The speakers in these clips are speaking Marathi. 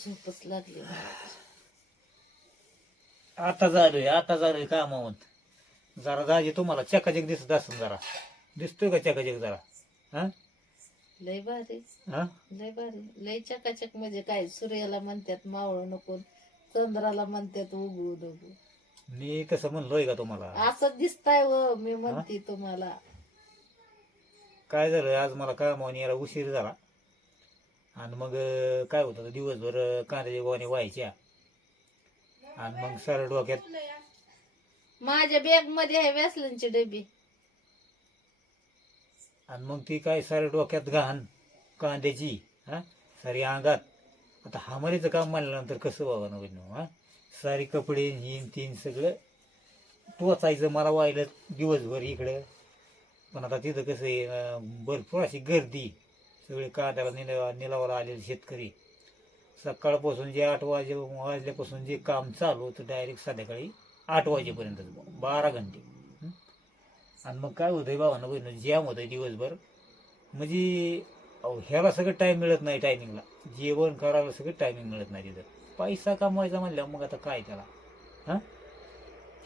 झोपच लागली आता झालोय आता झालोय कामावंत जरा दाजी तुम्हाला चकाचक दिसत असेल जरा. दिसतोय का चकाचक जरा? हा? लय भारी. हा? लय भारी. लय चकाचक म्हणजे काय? सूर्याला म्हणतात मावळ नको चंद्राला म्हणतात उगू उगू मी कसं म्हणलोय का तुम्हाला? असं दिसताय व मी म्हणते तुम्हाला. काय झालं? आज मला कामावर यायला उशीर झाला. आणि मग काय होतं दिवसभर कांद्याच्या गोवाने व्हायच्या. आणि मग सर डोक्यात माझ्या बॅगमध्ये आहे व्यासलांची डबी. आणि मग ती काय सारे डोक्यात घाण कांद्याची हा? सारी अंगात. आता हामारीचं काम म्हणल्यानंतर कसं व्हावं नवीन हा? सारी कपडे हिन तीन सगळं टोचायचं मला व्हायला दिवसभर इकडं. पण आता तिथं कसं आहे भरपूर अशी गर्दी. सगळे कांद्याला निला निलावाला आलेले शेतकरी. सकाळपासून जे आठ वाजे वाजल्यापासून जे काम चालू होतं डायरेक्ट संध्याकाळी आठ वाजेपर्यंत बारा घंटे. आणि मग काय होतंय भावानं बहिण जॅम होतंय दिवसभर. म्हणजे अहो, ह्याला सगळं टाईम मिळत नाही टायमिंगला जेवण करायला सगळं टायमिंग मिळत नाही तिथं. पैसा कमवायचा म्हणल्यावर मग आता काय त्याला? हां?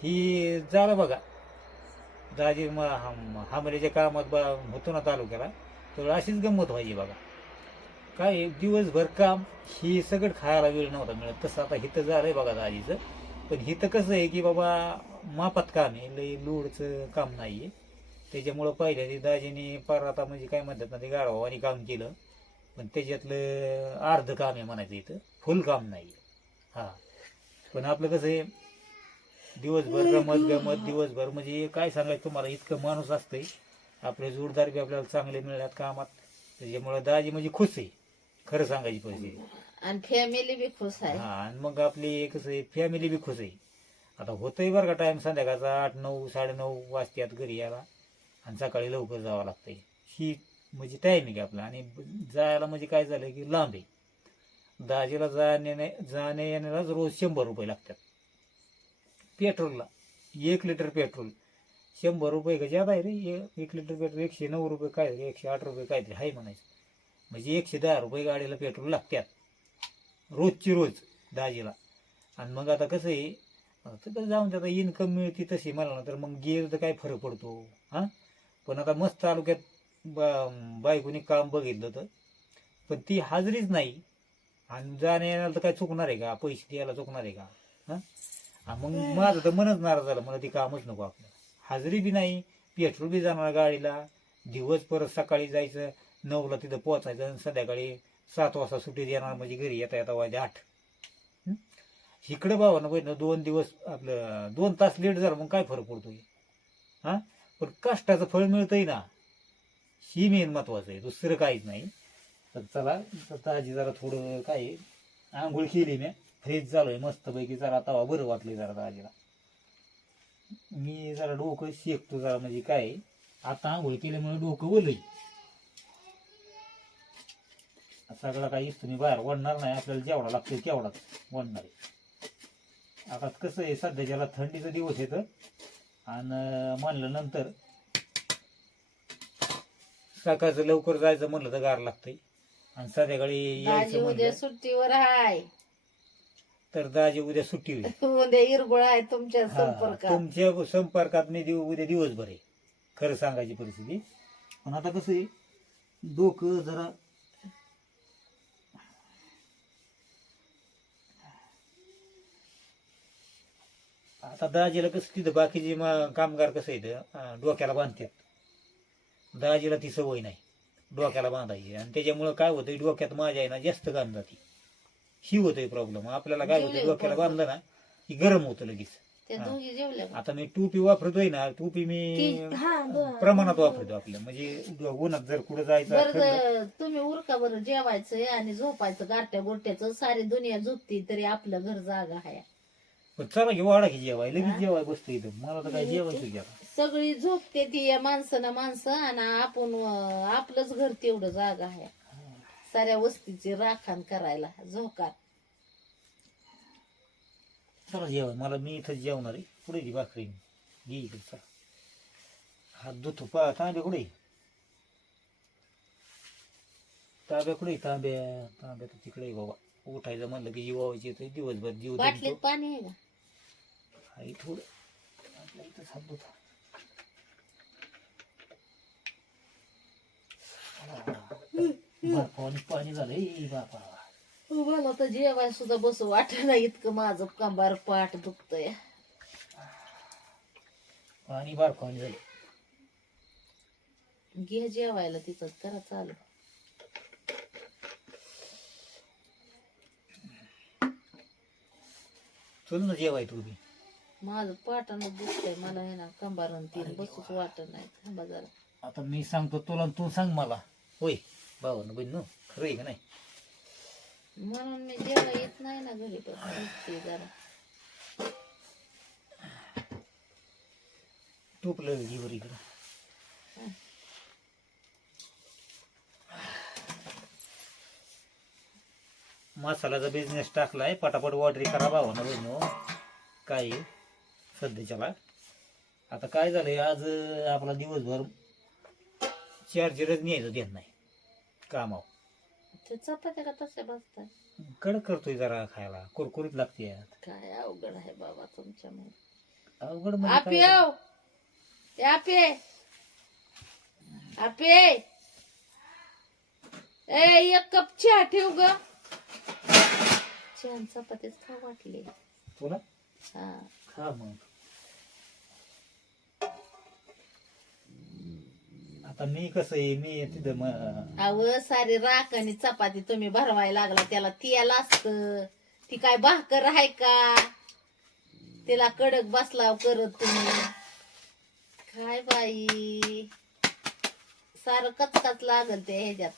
ही झालं बघा. दाजी म हमरेच्या कामात बा होतो ना तालुक्याला. तर अशीच गंमत व्हायची बघा. काय दिवसभर काम हे सगळं खायला वेळ नव्हता मिळत. तसं आता हिथं झालंय बघा दाजीचं. पण हिथं कसं आहे की बाबा मापात काम आहे. लई लोडचं काम नाही आहे त्याच्यामुळं पहिल्या दाजीने पार आता म्हणजे काय म्हणतात ना ते गाढवानी काम केलं. पण त्याच्यातलं अर्ध काम आहे म्हणायचं इथं. फुल काम नाही हा. पण आपलं कसं आहे दिवसभर गमत गमत दिवसभर म्हणजे काय सांगायचं तुम्हाला इतकं माणूस असतंय. आपले जोडदार बी आपल्याला चांगले मिळतात कामात. त्याच्यामुळं दाजी म्हणजे खुश आहे. खरं सांगायची परिस्थिती आणि फॅमिली बी खुश आहे. हा आणि मग आपली कसं आहे फॅमिली बी खुश आहे. आता होतंय बरं का टाइम संध्याकाळचा आठ नऊ साडेनऊ वाजत्यात घरी यायला. आणि सकाळी लवकर जावं लागतंय. ही म्हणजे टायमिंग आहे आपला. आणि जायला म्हणजे काय झालं की लांब आहे. दाजीला जाण्या जाण्या येण्यालाच रोज शंभर रुपये लागतात. पेट्रोलला. एक लिटर पेट्रोल. शंभर रुपये का ज्यादा आहे रे एक लिटर पेट्रोल एकशे नऊ रुपये काय एकशे आठ रुपये काहीतरी आहे म्हणायचं. म्हणजे एकशे दहा रुपये गाडीला पेट्रोल लागतात रोजची रोज दाजीला. आणि मग आता कसं आहे तिथं जाऊन त्याचा इन्कम मिळते तशी मला ना तर मग गेलं तर काय फरक पडतो? हां? पण आता मस्त तालुक्यात बा बायकोनी काम बघितलं तर पण ती हाजरीच नाही. आणि जाण्या येण्याला तर काय चुकणार आहे का? पैसे द्यायला चुकणार आहे का? हां? मग माझं तर मनच नाराज झालं. मला ती कामच नको आपलं. हाजरी बी नाही पेट्रोल बी जाणार गाडीला. दिवस परत सकाळी जायचं नऊला तिथं पोचायचं आणि संध्याकाळी सात वाजता सुट्टी देणार म्हणजे घरी येता येता वाजे आठ. इकडं बाबांना ना दोन दिवस आपलं दोन तास लेट झालं मग काय फरक पडतोय? हां? पण कष्टाचं फळ मिळतंय ना. ही मेन महत्वाचं आहे दुसरं काहीच नाही. तर चला ताजी जरा थोडं काय आंघोळ केली मी. फ्रेश झालोय मस्तपैकी जरा तवा बरं वाटले जरा ताजीला मी जरा डोकं शेकतो जरा म्हणजे काय? आता आंघोळ केल्यामुळे डोकं ओलय सगळं काही तुम्ही बाहेर वडणार नाही आपल्याला जेवढा लागतो तेवढाच वडणार आहे. आता कसं आहे सध्याच्याला थंडीचा दिवस येतं आणि म्हणलं नंतर सकाळचं लवकर जायचं म्हणलं तर गार लागतंय. आणि संध्याकाळी यायचं सुट्टीवर आहे तर दाजी उद्या सुट्टी होईल. उद्या इरगुळ आहे तुमच्या हा, संपर्कात. तुमच्या संपर्कात मी दिव उद्या दिवसभर आहे. खरं सांगायची परिस्थिती. पण आता कसं आहे डोकं जरा आता दाजीला कसं तिथं बाकीचे मा- कामगार कसं अं, डोक्याला बांधतात. दाजीला ती सवय नाही. डोक्याला बांधायची. आणि त्याच्यामुळं काय होतंय डोक्यात माझ्या आहे ना जास्त काम जाते. ही होतोय प्रॉब्लेम आपल्याला काय होतं डोक्याला. बांधलं ना की गरम होतं लगेच त्या हा. दोघी जेवल्या का? आता मी टोपी वापरतोय ना टोपी मी ती- हा. प्रमाणात वापरतो आपल्या म्हणजे उन्हात जर कुठं जायचं बरं असेल ज- तुम्ही उरका बरं जेवायचं आणि झोपायचं गारट्या गोरट्याचं सारी दुनिया झोपती तरी आपलं घर जागा आहे पण चला की वाडा की जेवाय लगेच? जेवाय बसतो इथं मला तर काय जेवायचं घ्या सगळी झोपते ती या माणसानं माणसं आणि आपण अं, आपलंच घर तेवढं जागा आहे साऱ्या वस्तीची राखण करायला. झोकार चला जेवाय मला मी इथं जेवणार आहे. पुढे जी भाकरी. घे इकडे चला. हात धुतो. पा तांब्या कुठे तांब्या कुठे तांब्या तांब्या तर तिकडे आहे बाबा. उठायचं म्हणलं की जीवावायची येते दिवसभर जीव बाटलीत दमतो. पाणी आहे का? आई थोडं. आपल्या इथं बर्फावानी पाणी झालंय. बापा. मला तर जेवाय सुद्धा बसू वाटेना इतकं माझं कंबार पाठ दुखतंय. पाणी बर्फावानी झालं घे जेवायला तिथं करा चालू. चल ना जेवाय तू बी. माझं पाटानं दुखतंय मला हे ना कंबारण तीन बसूच वाटत नाही. थांबा जरा. आता मी सांगतो तुला आणि तू सांग मला. होय. भावानं बहिण खरं आहे का नाही? म्हणून मी जेव्हा येत नाही ना घरी पण जरा. टोपलं घे बरं इकडं. मसाल्याचा बिझनेस टाकलाय. पटापट ऑर्डरी करा भावानं बहिण काय आहे? सध्याच्याला. आता काय झालंय आज आपला दिवसभर चार्जरच न्यायचं देत नाही. कामावर ते चपात्या का तसे बसतात कडक करतोय जरा खायला. कुरकुरीत लागते. काय अवघड आहे बाबा तुमच्या अवघड म्हणजे आपे काय? हो. ए, आपे. आपे. ए एक कप चहा ठेव ग. चहा आणि चपातीच खा वाटले. तुला? हा. खा मग. आता मी कसं आहे मी तिथं म- अव सारी राख आणि चपाती तुम्ही भरवायला लागला त्याला तेल असत. ती काय भाकर आहे का? तिला कडक बसलाव करत तुम्ही. काय बाई? सारं कचकच लागल ते ह्याच्यात.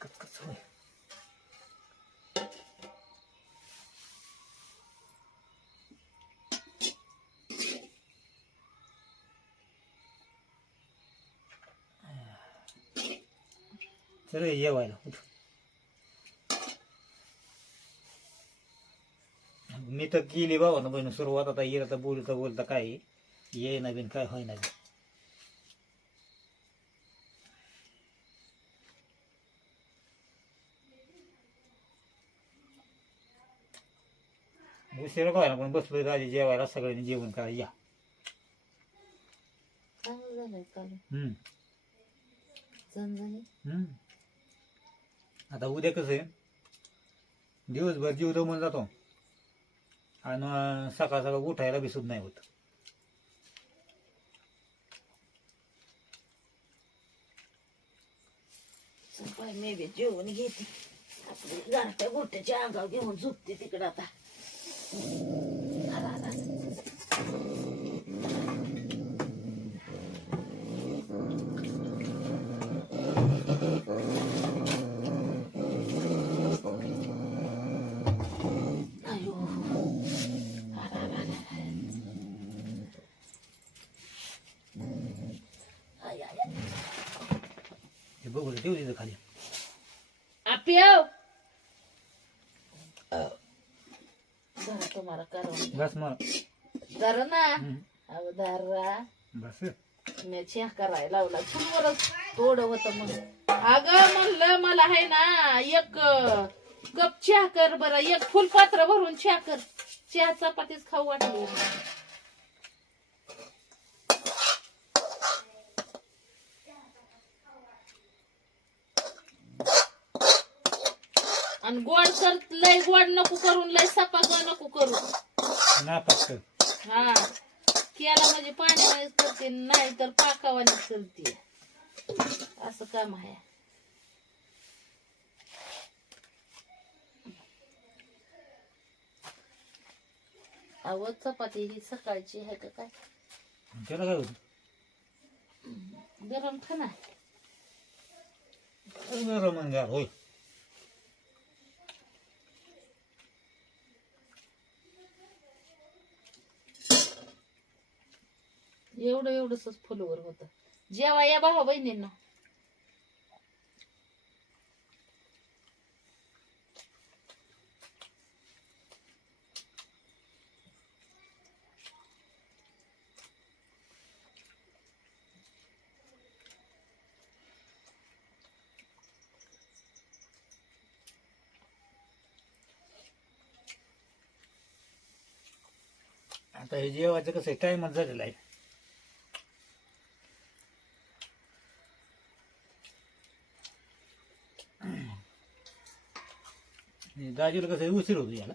कचकच होय. चल ये जेवायला. मी तर केली बाबा ना बहिण सुरुवात आता येईल आता बोलता बोलता काय ये ना बिन काय होय ना बिन. उशिरा काय ना पण बसलोय राजे जेवायला सगळ्यांनी जेवण करा या चांगलं झालंय काल हम्म. आता उद्या कसं आहे? दिवसभर जीव दमून जातो. आणि सकाळ सकाळ उठायला बी नाही होत. बाई मी बी जेवण घेते. आपली गारट्या गोट्याच्या अंगावर घेऊन झोपते तिकडं आता. ठेव तिथं खाली तुम्हाला बस मग. ना. अहो जरा. बस. मी चहा करायला लावला. थोडं होतं मग अगं म्हणलं मला आहे ना एक कप चहा कर बरं. एक फुलपात्र भरून चहा कर. चहा चपातीच खाऊ वाटली. आणि गोड कर लय गोड नको करून लय सपाक नको करू. नापास कर. हा. केला म्हणजे पाण्यावानीच करते नाही तर पाकावानीच करते असं काम आहे. अव चपाती ही सकाळची आहे का काय? त्याला काय होतं? गरम खाना जा, होय. एवढं एवढंच फॉलोवर होत. जेव्हा या भावा बहिणींना आता हे जेवायचं कसं आहे? टाइमच झालेलं आहे. हे दाजीला कसं आहे, उशीर होतो याला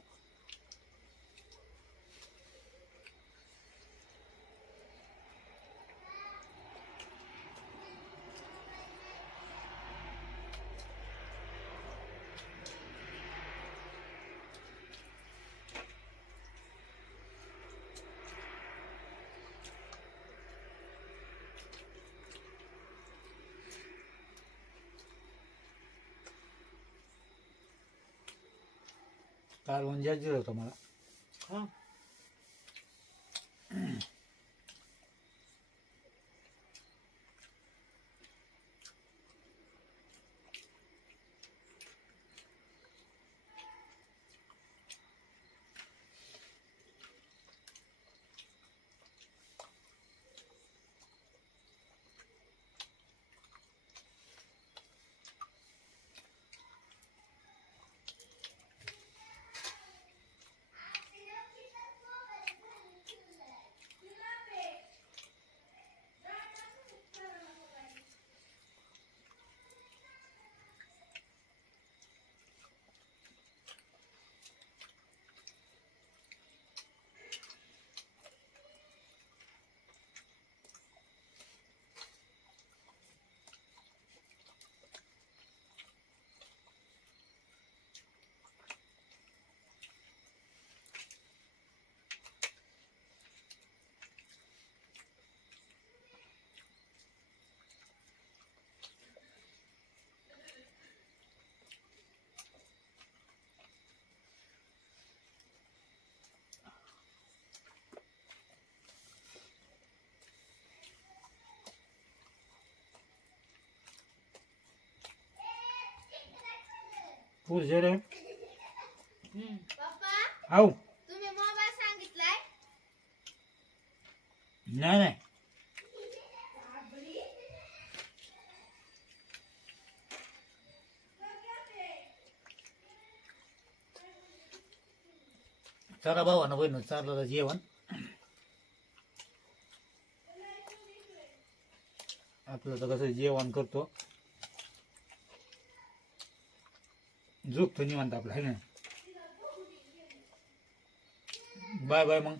काल म्हणजे दिलं होतं मला हा. हम्म. पप्पा आऊ. तुम्ही मोबाईल सांगितलाय? नाही नाही. चला भावानं बहिण चाललं जेवण. आपलं तर कसं जेवण करतो. झोपतो निवांत आपलं आहे ना बाय बाय मग.